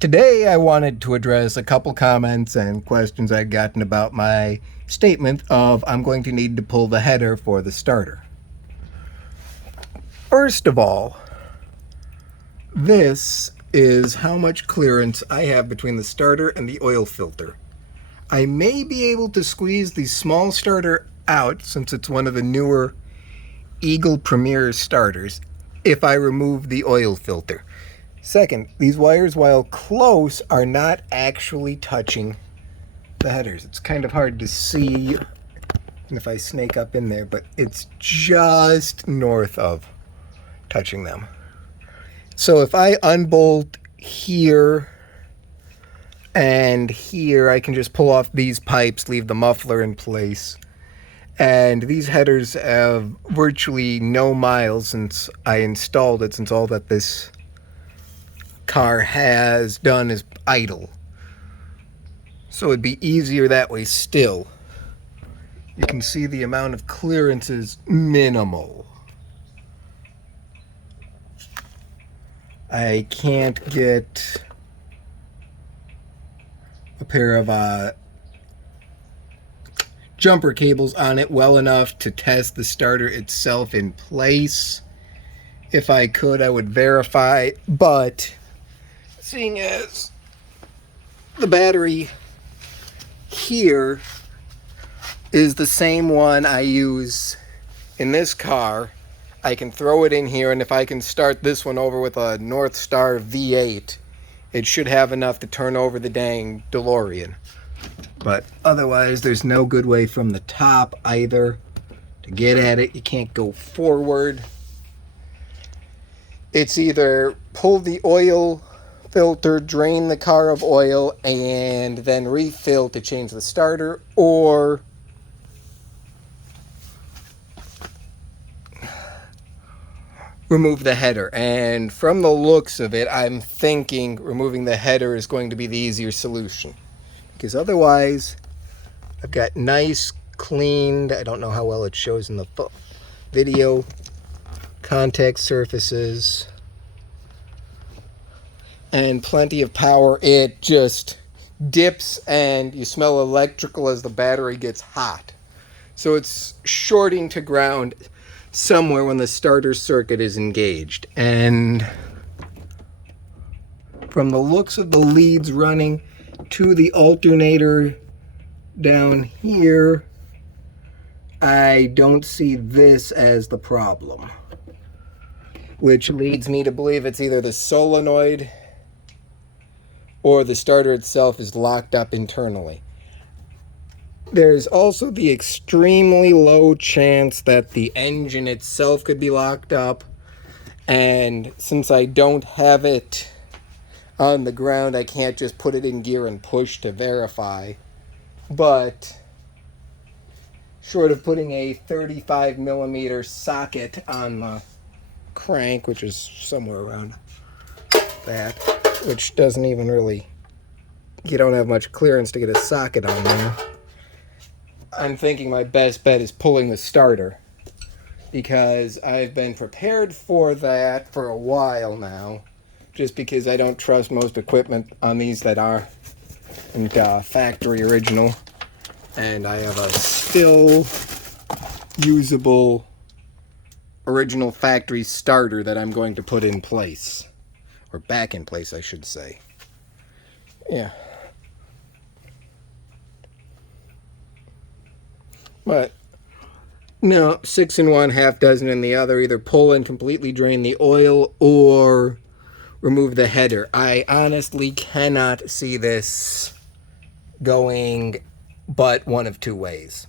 Today I wanted to address a couple comments and questions I'd gotten about my statement of I'm going to need to pull the header for the starter. First of all, this is how much clearance I have between the starter and the oil filter. I may be able to squeeze the small starter out since it's one of the newer Eagle Premier starters if I remove the oil filter. Second, these wires, while close, are not actually touching the headers. It's kind of hard to see if I snake up in there, but it's just north of touching them. So if I unbolt here and here, I can just pull off these pipes, leave the muffler in place. And these headers have virtually no miles since I installed it, since all that this car has done is idle. So it'd be easier that way still. You can see the amount of clearance is minimal. I can't get a pair of jumper cables on it well enough to test the starter itself in place. If I could, I would verify, but seeing as the battery here is the same one I use in this car, I can throw it in here, and if I can start this one over with a North Star V8, it should have enough to turn over the dang DeLorean. But otherwise, there's no good way from the top either to get at it. You can't go forward. It's either pull the oil filter, drain the car of oil, and then refill to change the starter, or remove the header. And from the looks of it, I'm thinking removing the header is going to be the easier solution, because otherwise I've got nice cleaned, I don't know how well it shows in the video, contact surfaces and plenty of power. It just dips and you smell electrical as the battery gets hot. So it's shorting to ground somewhere when the starter circuit is engaged. And from the looks of the leads running to the alternator down here, I don't see this as the problem, which leads me to believe it's either the solenoid or the starter itself is locked up internally. There's also the extremely low chance that the engine itself could be locked up, and since I don't have it on the ground, I can't just put it in gear and push to verify. But short of putting a 35 millimeter socket on the crank, which is somewhere around that, which doesn't even really, you don't have much clearance to get a socket on there, I'm thinking my best bet is pulling the starter, because I've been prepared for that for a while now, just because I don't trust most equipment on these that are factory original, and I have a still usable original factory starter that I'm going to put in place, or back in place I should say. Yeah. But no, 6 in one, half dozen in the other. Either pull and completely drain the oil or remove the header. I honestly cannot see this going but one of two ways.